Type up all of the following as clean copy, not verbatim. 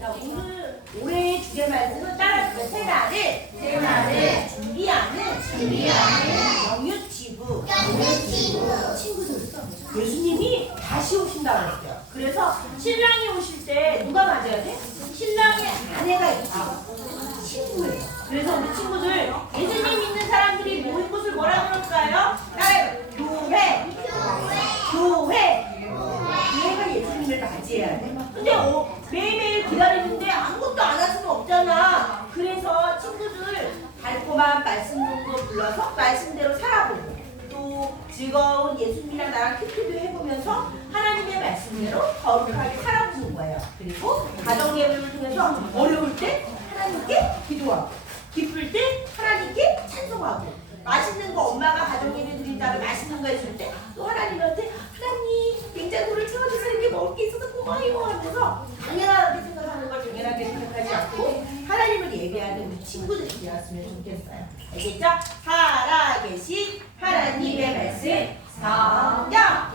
자, 오늘 올해의 주제 말씀은 따라주세요. 새날을 준비하는 영유치부 친구들. 예수님이 다시 오신다고 했어요. 그래서 신랑이 오실 때 누가 맞아야 돼? 신랑의 아내가 있지. 친구예요. 그래서 우리 친구들 예수님 믿는 사람들이 모인 곳을 뭐라 그럴까요? 따라요. 교회가 예수님을 맞이해야 돼. 근데 매일매일 기다리는데 아무것도 안 할 수는 없잖아. 그래서 친구들 달콤한 말씀 정도 불러서 말씀대로 살아보고 또 즐거운 예수님이랑 나랑 큐티도 해보면서 하나님의 말씀대로 거룩하게 살아보는 거예요. 그리고 가정 예배를 통해서 어려울 때 하나님께 기도하고 기쁠 때 하나님께 찬송하고 맛있는 거 엄마가 가정 예배 드린 다음에 맛있는 거 해줄 때 또 하나님한테 하나님 냉장고를 채워주세요. 이렇게 먹을 게 있어서 고마워요 하면서 당연하게 생각하는 걸 당연하게 생각하지 않고 하나님을 예배하는 우리 친구들이 되었으면 좋겠어요. 알겠죠? 살아계신 하나님의 말씀 성경.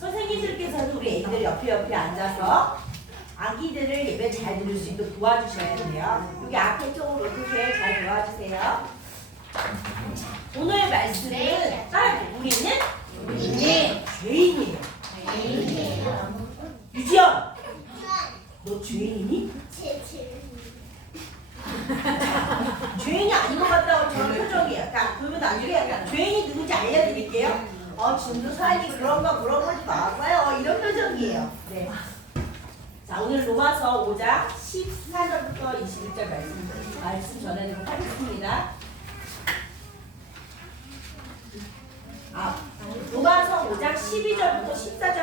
선생님들께서도 우리 애기들 옆에 앉아서 아기들을 예배 잘 들을 수 있도록 도와주셔야 돼요. 여기 앞에 쪽으로 어떻게 잘 도와주세요. 오늘 말씀은 우리는 죄인이에요. 유지연, 너 죄인이니? 죄인이 아닌 것 같다고 저런 표정이에요. 그러면 나중에 약간 죄인이 누군지 알려드릴게요. 진도사님 그런 거 물어보지 마봐요. 이런 표정이에요. 네. 자, 오늘 로마서 5장 14절부터 21절 말씀 전해드리도록 하겠습니다. 로마서 5장 12절부터 14절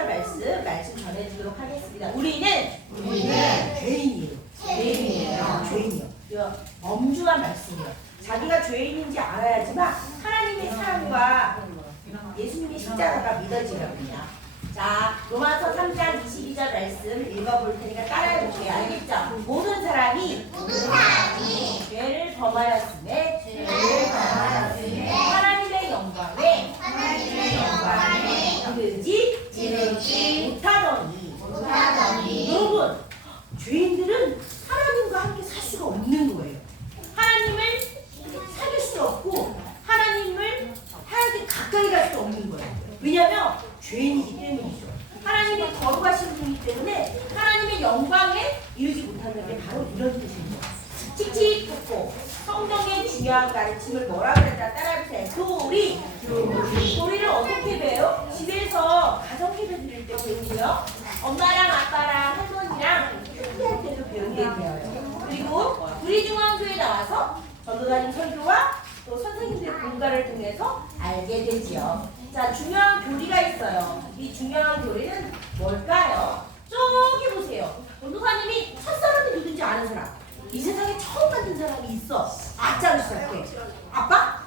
말씀 전해드리도록 하겠습니다. 우리는 죄인이에요. 죄인이요. 엄중한 말씀이에요. 자기가 죄인인지 알아야지만 하나님의 사랑과 예수님의 십자가가 믿어지거든요. 자, 로마서 3장 22절 말씀 읽어볼 테니까 따라해볼게요. 알겠죠? 모든 사람이 죄를 범하였음에 하나님의 영광에 이르지 못하더니. 여러분, 죄인들은 하나님과 함께 살 수가 없는 거예요. 하나님을 사귈 수 없고 하나님을 하나님께 가까이 갈 수 없는 거예요. 왜냐하면 죄인이기 때문이죠. 하나님이 거룩하신 분이기 때문에 하나님의 영광에 이르지 못한다는 게 바로 이런 뜻입니다. 칙칙하고 성경의 중요한 가르침을 뭐라 그랬다 따라해보세요. 교리를 어떻게 배워요? 집에서 가정 예배 드릴 때 배우고요. 엄마랑 아빠랑 할머니랑 큐티할 때도 배우게 돼요. 그리고 우리중앙교회 나와서 전도사님 설교와 또 선생님들의 공가를 통해서 알게 되지요. 자, 중요한 교리가 있어요. 이 중요한 교리는 뭘까요? 저기 보세요. 전도사님이 첫사람이 누군지 아는 사람. 이 세상에 처음 만든 사람이 있어. 아자로 시작해. 아빠?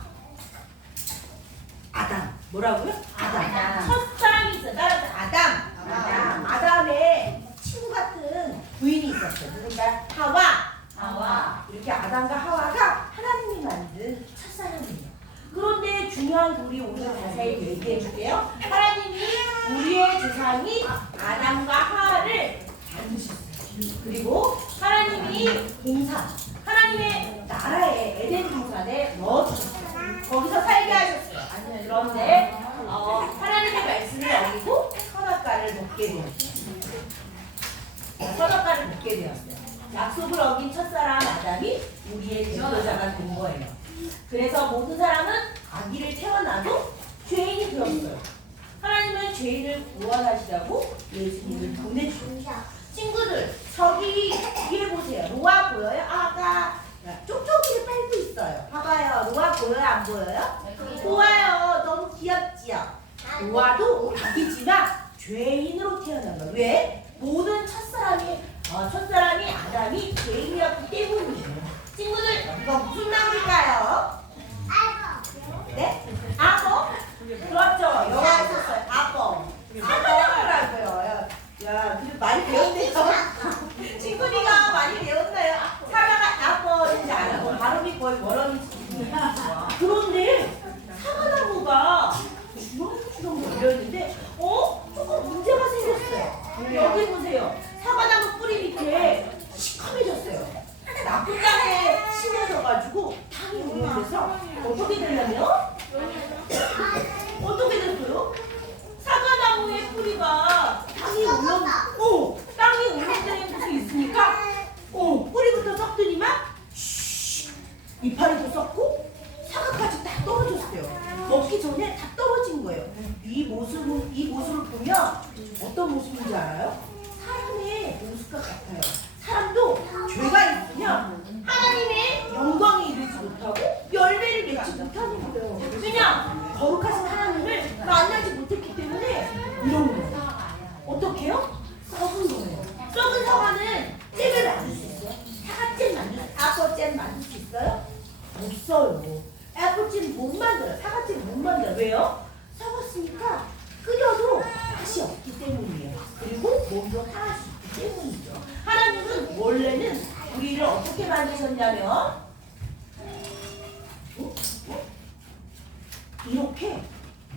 아담. 뭐라고요? 아담. 첫사람이 있어. 따라서 아담. 아담의 친구 같은 부인이 있었어요. 누군가? 하와. 이렇게 아담과 하와가 하나님이 만든 첫사람이에요. 그런데 중요한 교리 오늘 자세히 얘기해 줄게요. 하나님이 우리의 조상이 아담과 하와를 만드셨어요. 그리고 하나님이 하나님의 나라에 에덴 동산에 넣어주셨어요. 거기서 살게 하셨어요. 그런데 하나님의 말씀을 어기고 선악과를 먹게 되었어요. 약속을 어긴 첫사람 아담이 우리의 대표자가 된 거예요. 그래서 모든 사람은 아기를 태어나도 죄인이 되었어요. 하나님은 죄인을 구원하시라고 예수님을 보내주셨어요. 친구들, 저기 위에 보세요. 노아 보여요? 아가 쪽쪽이를 빨고 있어요. 봐봐요. 노아 보여요? 안 보여요? 보아요. 너무 귀엽지요? 노아도 아기지만 죄인으로 태어난 거예요. 왜? 모든 첫사람이 아담이 죄인이었기 때문이에요. 친구들, 이거 무슨 나무일까요? 네? 악어? 그렇죠. 영화에 썼어요. 악어. 사과나무라고요. 야, 그래도 많이 배웠네요. 친구리가 많이 배웠나요? 사과가 악어인지 알아요. 발음이 거의 원어민지. 그런데 사과나무가 주렁주렁 걸려있는데 조금 문제가 생겼어요. 여기 보세요. 사과나무 뿌리 밑에 어떻게 되냐면 어떻게 됐어요? 사과나무의 뿌리가 땅이 울렁대는 곳에 있으니까 뿌리부터 썩더니만 이파리도 썩고 사과까지 다 떨어졌어요. 먹기 전에 다 떨어진 거예요. 이 모습을 보면 어떤 모습인지 알아요? 사람의 모습과 같아요. 사람도 죄가 있으면 하나님의 영광에 이르지 못하고 열매를 맺지 못하는 거예요. 왜냐? 거룩하신 하나님을 만나지 못했기 때문에 이런 거예요. 어떻게 해요? 썩은 거예요. 썩은 사과는 잼을 만들 수 있어요? 사과잼 만들 수 있어요? 없어요. 애플잼 못 만들어요. 사과잼 못 만들어요. 왜요? 썩었으니까 끓여도 맛이 없기 때문이에요. 그리고 몸도 상할 수 있기 때문이죠. 하나님은 원래는 우리를 어떻게 만드셨냐면 이렇게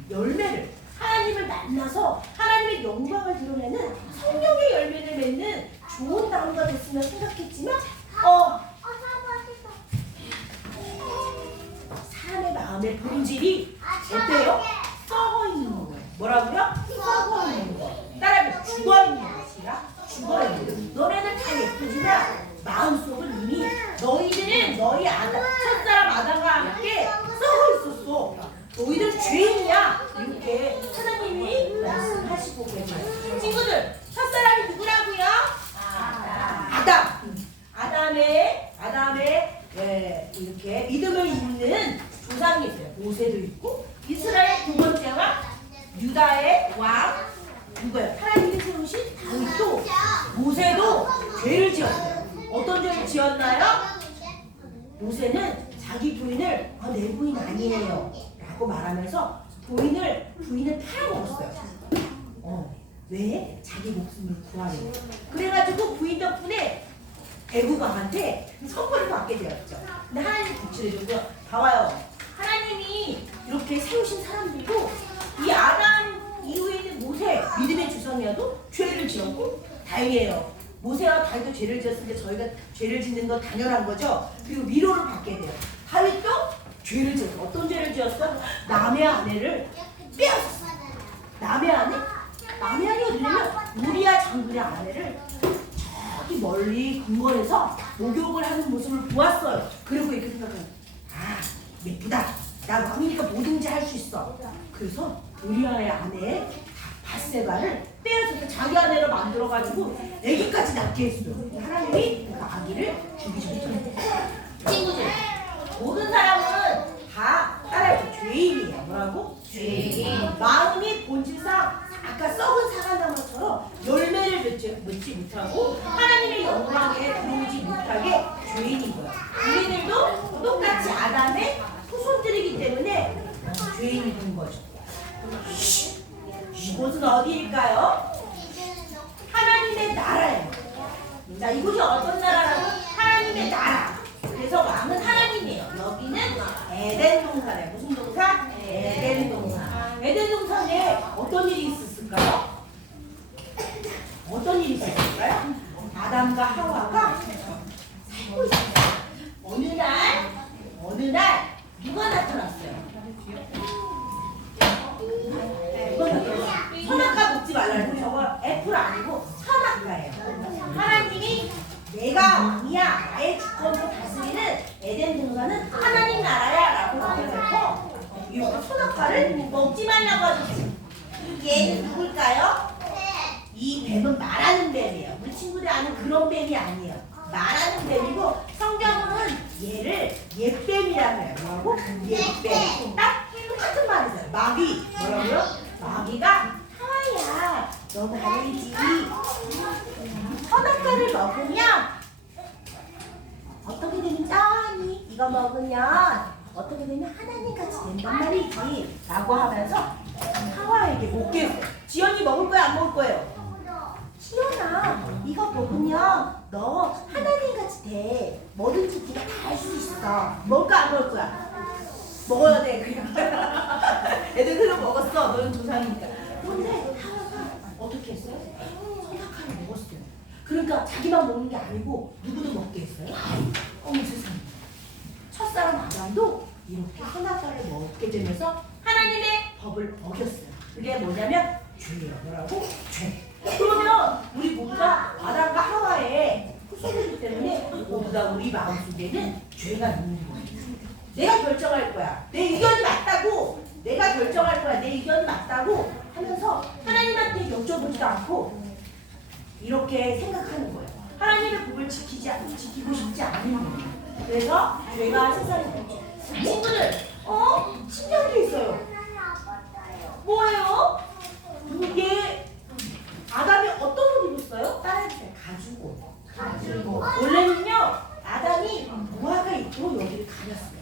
열매를 하나님을 만나서 하나님의 영광을 드러내는 성령의 열매를 맺는 좋은 나무가 됐으면 생각했지만 사람의 마음의 본질이 어때요? 썩어 있는 거예요. 뭐라고요? 썩어 있는 거. 따라하면 죽어 있는 것이라 죽어 있는 거. 너네는 다 예쁘지만 마음속은 이미 너희들은 너희 첫사람 아담과 함께 썩어 있었어. 너희들 죄인이야. 이렇게 하나님이 말씀하시고 계세요. 친구들, 첫사람이 누구라고요? 아담의 이렇게 믿음을 잇는 조상이 있어요. 모세도 있고 이스라엘 두 번째 왕 유다의 왕 누구예요? 하나님이 세우신 다윗도 모세도 죄를 지었어요. 어떤 죄를 지었나요? 모세는 자기 부인을 내 부인 아니에요 라고 말하면서 부인을 팔아먹었어요. 왜? 자기 목숨을 구하려고. 그래가지고 부인 덕분에 애국왕한테 선물을 받게 되었죠. 근데 하나님이 구출해주고요. 봐봐요. 하나님이 이렇게 세우신 사람들도 이 아담 이후에 있는 모세 믿음의 주성이어도 죄를 지었고 다행이에요. 모세와 다윗도 죄를 지었으니까 저희가 죄를 짓는 건 당연한 거죠. 그리고 위로를 받게 돼요. 다윗도 죄를 지었어. 어떤 죄를 지었어? 남의 아내를 빼앗았어. 남의 아내 어디냐면 우리야 장군의 아내를 저기 멀리 궁궐에서 목욕을 하는 모습을 보았어요. 그리고 이렇게 생각해요. 예쁘다. 나 왕이니까 뭐든지 할 수 있어. 그래서 우리아의 아내 밧세바를 빼앗아서 자기 아내로 만들어가지고 아기까지 낳게 했어요. 하나님이 그 아기를 죽이셨죠. 친구들, 모든 사람은 다 따라해서 죄인이에요. 뭐라고? 죄인. 마음이 본질상 아까 썩은 사과나무처럼 열매를 맺지 못하고 하나님의 영광에 들어오지 못하게 죄인인 거예요. 우리들도 똑같이 아담의 후손들이기 때문에 죄인이 된 거죠. 이곳은 어디일까요? 하나님의 나라예요. 자, 이곳이 어떤 나라라고? 하나님의 나라. 그래서 왕은 하나님이에요. 여기는 에덴 동산이에요. 무슨 동산? 에덴 동산. 에덴 동산에 어떤 일이 있었을까요? 어떤 일이 있었을까요? 아담과 하와가 살고 있었어요. 어느 날 누가 나타났어요? 선악과 먹지 말라는 저거 애플 아니고 선악과예요. 하나님이 내가 왕이야, 나의 주권으로 다스리는 에덴 동산은 하나님 나라야 라고 말해서 이 선악과를 먹지 말라고 하셨어요. 얘는 누굴까요? 이 뱀은 말하는 뱀이에요. 우리 친구들이 아는 그런 뱀이 아니에요. 말하는 뱀이고 성경은 얘를 옛뱀이라고 해요. 뭐라고? 옛뱀. 딱 똑같은 말이죠. 마귀. 뭐라고요? 마귀가 하와야 너 말이지. 선악과를 먹으면 어떻게 되는지 이거 먹으면 어떻게 되면 하나님같이 된단 말이지 라고 하면서 하와에게 먹게 했어요. 지연이 먹을 거야 안 먹을 거예요? 지연아 이거 먹으면 너 하나님같이 돼. 뭐든지 네가 다 할 수 있어. 먹을까 안 먹을 거야? 먹어야 돼. 애들 그거 먹었어. 너는 조상이니까. 근데 하와가 어떻게 했어요? 선악과를 먹었어요. 그러니까 자기만 먹는 게 아니고 누구도 먹게 했어요. 어머 세상에. 첫사람 아담도 이렇게 선악과를 먹게 되면서 하나님의 법을 어겼어요. 그게 뭐냐면 죄예요. 뭐라고? 죄. 그러면 우리 모두가 아담과 하와의 후손이기 때문에 모두가 우리 마음속에는 죄가 있는 거예요. 내가 결정할 거야. 내 의견이 맞다고. 내가 결정할 거야. 내 의견이 맞다고 하면서 하나님한테 여쭤보지도 않고 이렇게 생각하는 거예요. 하나님의 법을 지키고 싶지 않은 거예요. 그래서 죄가 세상에 있죠. 친구들, 신기한 있어요. 뭐예요? 이게 아담이 어떤 옷 입었어요? 따라해주세요. 가죽옷. 원래는요, 아담이 무화과 잎으로 여기를 가렸어요.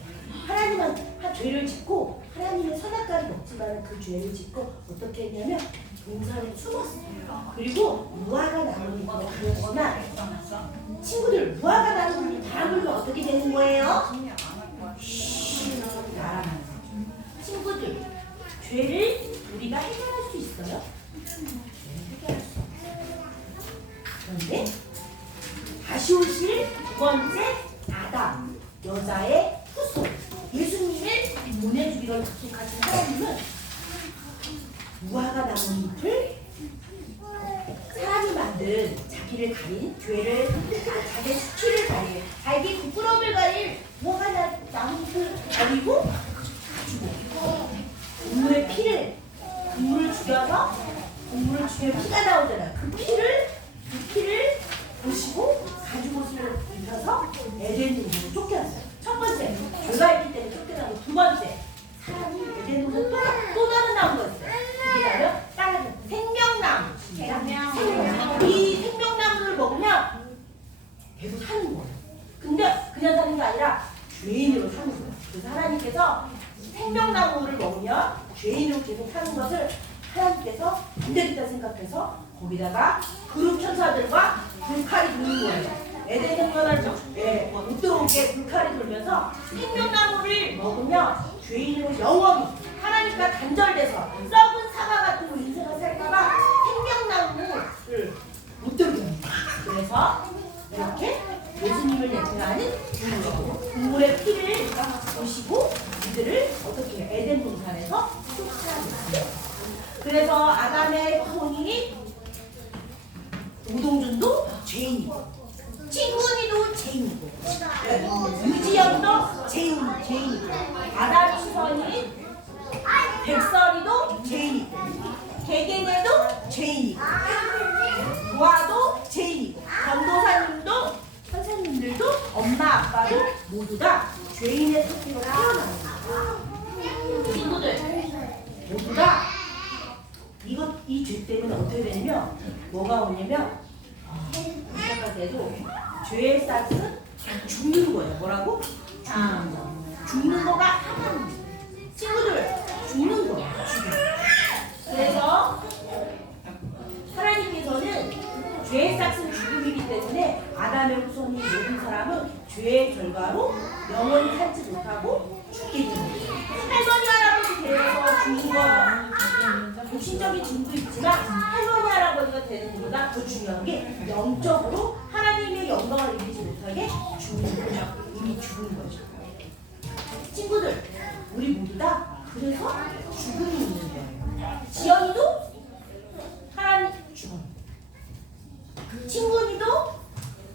하나님한 죄를 짓고 하나님의 선악과를 먹지만 그 죄를 짓고 어떻게 했냐면 동산에 숨었어요. 그리고 무화과 나무잎으로 가렸지만 친구들, 무화과 나무잎 바람을 어떻게 되는 거예요? 친구들, 죄를 우리가 해결할 수 있어요? 해결할 수 없어요. 그런데 다시 오실 두 번째 아담, 여자의 후손, 예수님을 보내주기로 약속하신 하나님은 무화과 나무잎을 사람이 만든 자기를 가린 죄를, 자기의 수치를 가린, 자기 부끄러움을 가린 무화과 나무잎을 버리고 가지고 동물의 피를, 동물을 죽여서 동물을 죽이면 피가 나오잖아요. 그 피를 보시고 가죽옷을 입혀서 에덴 동산을 쫓겨났어요. 첫 번째, 죄가 있기 때문에 쫓겨나고, 두 번째, 사람이 에덴 동산 또 다른 나무가 있어요. 그게 바로 다른 생명나무. 이 생명나무를 먹으면 계속 사는 거예요. 근데 그냥 사는 게 아니라 죄인으로 사는 거예요. 그래서 하나님께서 생명나무를 먹으면 죄인으로 계속 사는 것을 하나님께서 안 되겠다 생각해서 거기다가 그룹 천사들과 불칼이 도는 거예요. 에덴 동산을 못 들어오게 불칼이 돌면서 생명나무를 먹으면 죄인으로 영원히 하나님과 단절돼서 썩은 사과 같은 인생을 살다가 생명나무를 못 들게 합니다. 그래서 이렇게 예수님을 대표하는 동물의 피를 보시고 이들을 어떻게 해요? 에덴 동산에서 쫓아냈어요. 그래서 아담의 후손이 우동준도 죄인이고, 친구니도 죄인이고, 유지영도 죄인이고, 아담 후손인 백설이도 죄인이고, 개개네도 죄인이고, 보아도 죄인이고, 전도사님도 선생님들도 엄마 아빠도 모두 다 죄인의 토끼로 태어나는 거예요. 친구들 모두 다 이 죄 때문에 어떻게 되냐면 뭐가 오냐면 생각할 때도 죄의 싹은 죽는 거예요. 뭐라고? 죽는 거. 죽는 거가 하나님. 친구들 죽는 거야. 죽음. 그래서 하나님께서는 죄의 싹은 죽음이기 때문에 아담의 후손인 모든 사람은 죄의 결과로 영원히 살지 못하고 죽게 됩니다. 할머니 할아버지 되어서 죽는 거 육신적인 죽음도 있지만 할머니 할아버지가 되는 것보다 더 중요한 게 영적으로 하나님의 영광을 이루지 못하게 죽는 거죠. 이미 죽은 거죠. 친구들, 우리 모두 다 그래서 죽음이 있는 거예요. 지연이도 하나님 죽어. 친구니도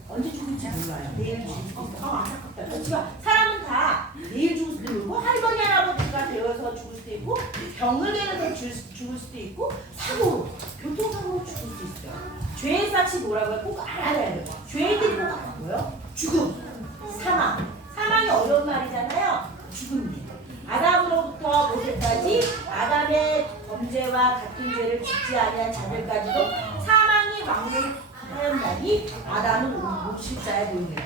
언제 죽을지 몰라요. 내일 죽을 수도 있고. 안타깝다. 그렇지만 사람은 다 내일 죽을 수도 있고, 할머니 할아버지가 되어서 죽을 수도 있고, 병을 내려서 죽을 수도 있고, 사고로, 교통사고로 죽을 수 있어요. 죄의 싹이 뭐라고요? 꼭 알아야 돼요. 죄들이 꼭 알아고요. 죽음, 사망. 사망이 어려운 말이잖아요. 죽음이에요. 아담으로부터 모세까지 아담의 범죄와 같은 죄를 짓지 아니한 자들까지도 사망이 막론하는 날이 아담은 옥십자에 보입니다.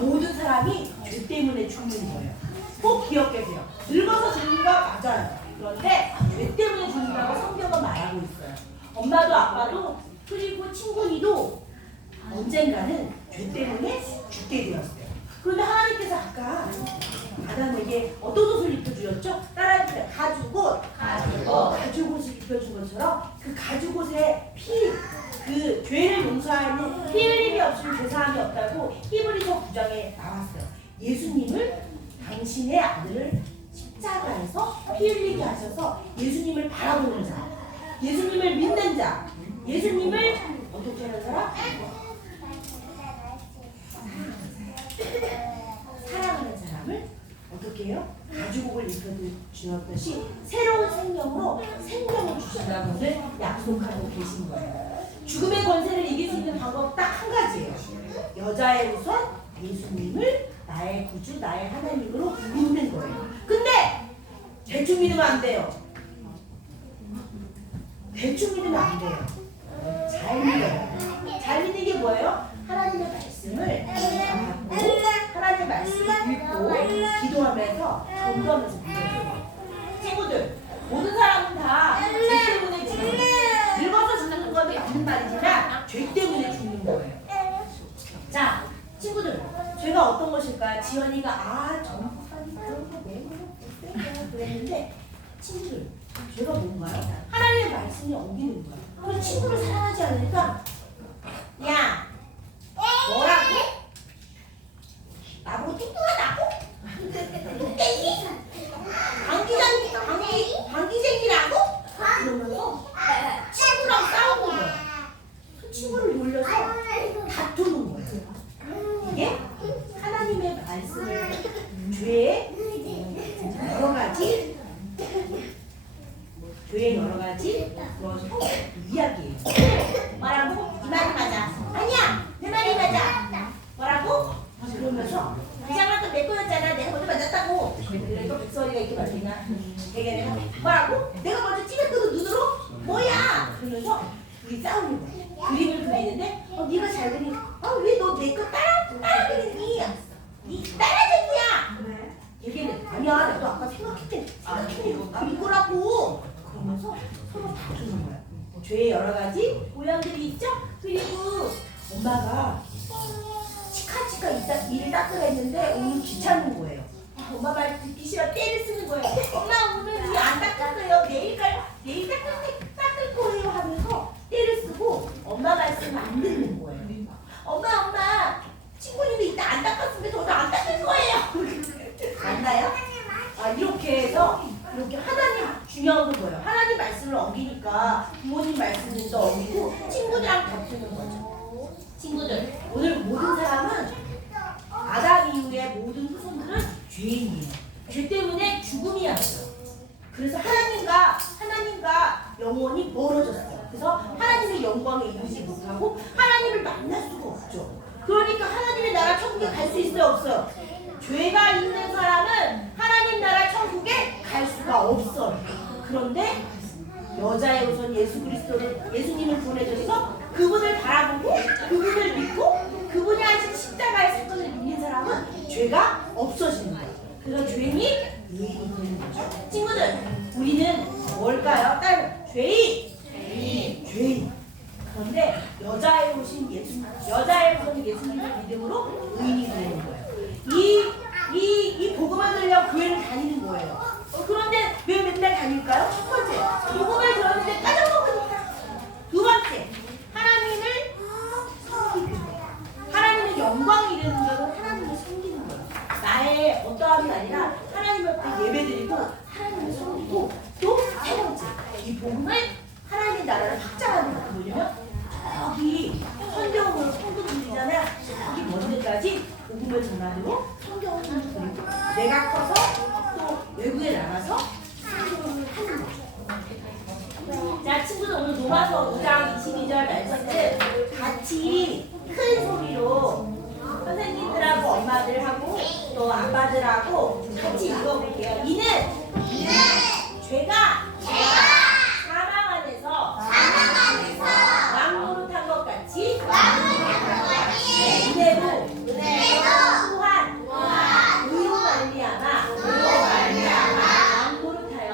모든 사람이 죄 때문에 죽는 거예요. 꼭 기억하세요. 늙어서 죽는 거 맞아요. 그런데 죄 때문에 죽는다고 성경은 말하고 있어요. 엄마도 아빠도 그리고 친구니도 언젠가는 죄 때문에 죽게 되었어요. 그런데 하나님께서 아까 아담에게 어떤 옷을 입혀주셨죠? 따라해주세요. 가죽옷. 가죽옷을 입혀준 것처럼 그 가죽옷에 그 죄를 용서하는 피 흘림이 없으면 죄사함이 없다고 히브리서 9장에 나왔어요. 예수님을 당신의 아들을 십자가에서 피 흘리게 하셔서 예수님을 바라보는 자, 예수님을 믿는 자, 예수님을 어떻게 하는 사람? 사랑하는 사람을 어떻게 해요? 가죽옷을 입혀주었듯이 새로운 생명으로 생명을 주신다고 오늘 약속하고 계신 거예요. 죽음의 권세를 이길 수 있는 방법 딱 한 가지예요. 여자의 우선 예수님을 나의 구주, 나의 하나님으로 믿는 거예요. 근데 대충 믿으면 안 돼요. 대충 믿으면 안 돼요. 잘 믿어요. 잘 믿는 게 뭐예요? 하나님의 말씀을 받고 하나님의 말씀을 읽고 기도하면서 전도하면서 믿어요. 친구들, 모든 사람은 다 죄 때문에 죽는 거예요. 늙어서 죽는 건 맞는 말이지만 죄 때문에 죽는 거예요. 자, 친구들, 죄가 어떤 것일까요? 지연이가 전부까지 그런 거 내고 그랬는데, 친구들, 죄가 뭔가요? 하나님의 말씀이 어기는 거예요. 그래서 친구를 사랑하지 않으니까 야, 뭐라고? 나보고 뚱뚱하다고? 뚱땡이? 방귀쟁이라고? 그러면서 친구랑 싸우는 거예요. 그 친구를 놀려서 다투는 거예요. 이게 하나님의 말씀을 죄의 여러 가지 그것으로 이야기해요. 뭐라고? 이 말이 맞아. 아니야, 내 말이 맞아. 뭐라고? 그러면서 그 장난감 내 거였잖아. 내가 먼저 맞았다고. 그러니까 백설이가 이렇게 말리나? 대개는 뭐라고? 내가 먼저 찌릿거든 눈으로? 뭐야? 그러면서 둘이 싸우는 거야. 그림을 그리는데 네가 잘 그리. 왜 너 내 거 따라 그리니? 니 따라쟁이야. 얘기는 아니야. 나도 아까 생각했는데 그린 거라고. 그러면서 서로 다투는 거야. 죄의 여러 가지 모양들이 있죠? 그리고 엄마가 치카치카 일을 닦으라 했는데 오늘 귀찮은 거예요. 엄마 말 듣기 싫어. 때를 쓰는 거예요. 엄마 오늘 일 안 닦을 거예요. 내일 닦을 거예요 하면서 때를 쓰고 엄마 말씀 안 듣는 거예요. 엄마 친구님이 이따 안 닦았으면 저도 안 닦을 거예요. 맞나요? 이렇게 해서 이렇게 하나님 중요한 건 뭐예요? 하나님 말씀을 어기니까 부모님 말씀도 어기고 친구들이랑 다투는 거죠. 친구들, 오늘 모든 사람은 아담 이후의 모든 후손들은 죄인이에요. 죄 때문에 죽음이 왔어요. 그래서 하나님과 영원히 멀어졌어요. 그래서 하나님의 영광에 이르지 못하고 하나님을 만날 수가 없죠. 그러니까 하나님의 나라 천국에 갈 수 있어요, 없어요? 죄가 있는 사람은 하나님 나라 천국에 갈 수가 없어요. 그런데 여자의 우선 예수님을 보내줘서 그분을 바라보고 그분을 믿고 그분이 하신 십자가의 사건을 믿는 사람은 죄가 없어지는 거예요. 그래서 죄인이 예인이 되는 거죠. 친구들, 우리는 뭘까요? 죄인. 그런데 여자의 우선 예수님을 믿음으로 의인이 되는 거예요. 이 복음을 들려 교회를 다니는 거예요. 그런데 왜 맨날 다닐까요? 첫 번째, 복음을 들었는데 까져먹으니까. 두 번째, 하나님을 섬기는 거예요. 하나님의 영광이 이르는 것은 하나님을 섬기는 거예요. 나의 어떠함이 아니라 하나님 앞에 예배드리고 하나님을 섬기고 또 세 번째, 이 복음을 하나님의 나라를 확장하는 거예요. 뭐냐면 여기 성경으로 성도분들이잖아요. 여기 먼데까지 복음을 전하도록 성경을 전하고 내가 커서 또 외국에 나가서 성경을 하는 거죠. 자, 친구들, 오늘 로마서 5장 22절 말씀을 같이 큰 소리로 선생님들하고 엄마들하고 또 아빠들하고 같이 읽어볼게요. 이는 죄가 사망 안에서 왕노릇한 것 같이 은혜로 또한 의로 말미암아 왕노릇하여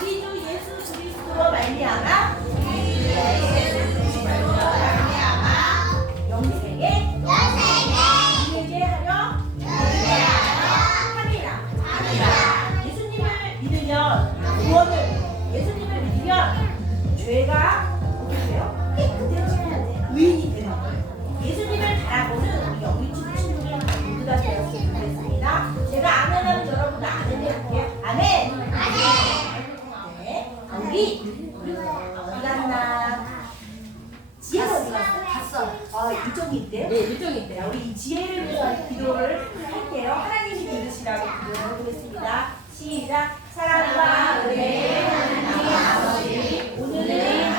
우리 주 예수 그리스도로 말미암아 영생에 이르게 하려 함이라. 일정이 있대요? 네, 일정이 자, 있대요. 우리 이 지혜를 위해서 기도를 할게요. 하나님이 들으시라고 기도를 해보겠습니다. 시작. 사랑과 은혜 하나님 아버지 오늘은